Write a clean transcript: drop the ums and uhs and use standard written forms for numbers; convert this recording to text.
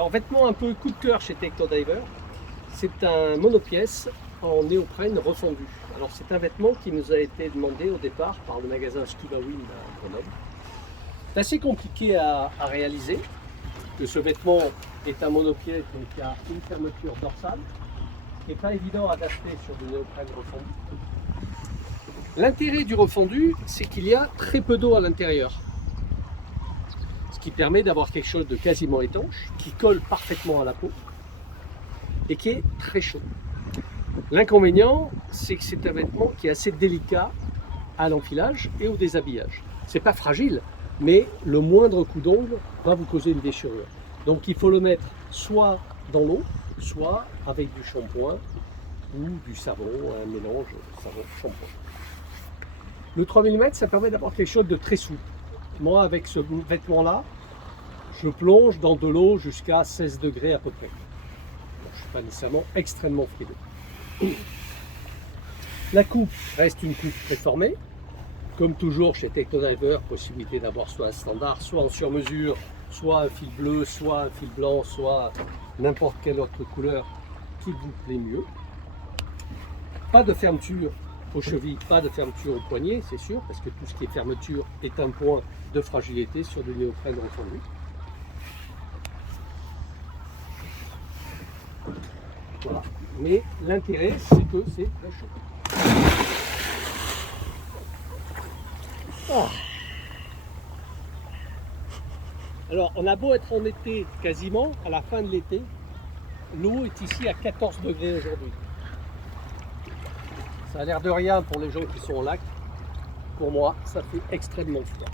Alors, vêtement un peu coup de cœur chez Tectodiver, c'est un monopièce en néoprène refondu. Alors c'est un vêtement qui nous a été demandé au départ par le magasin Skibawin à Grenoble. C'est assez compliqué à réaliser, que ce vêtement est un monopièce qui a une fermeture dorsale, qui n'est pas évident à adapter sur du néoprène refondu. L'intérêt du refondu, c'est qu'il y a très peu d'eau à l'intérieur, ce qui permet d'avoir quelque chose de quasiment étanche, qui colle parfaitement à la peau et qui est très chaud. L'inconvénient, c'est que c'est un vêtement qui est assez délicat à l'enfilage et au déshabillage. C'est pas fragile, mais le moindre coup d'ongle va vous causer une déchirure. Donc il faut le mettre soit dans l'eau, soit avec du shampoing ou du savon, un mélange savon-shampoing. Le 3 mm, ça permet d'avoir quelque chose de très souple. Moi, avec ce vêtement-là, je plonge dans de l'eau jusqu'à 16 degrés à peu près. Donc, je ne suis pas nécessairement extrêmement frileux. La coupe reste une coupe préformée. Comme toujours chez Tectodiver, possibilité d'avoir soit un standard, soit en sur-mesure, soit un fil bleu, soit un fil blanc, soit n'importe quelle autre couleur qui vous plaît mieux. Pas de fermeture aux chevilles, pas de fermeture aux poignets, c'est sûr, parce que tout ce qui est fermeture est un point de fragilité sur du néoprène refondu. Voilà. Mais l'intérêt, c'est que c'est très chaud. Oh. Alors, on a beau être en été quasiment, à la fin de l'été, l'eau est ici à 14 degrés aujourd'hui. Ça a l'air de rien pour les gens qui sont au lac. Pour moi, ça fait extrêmement froid.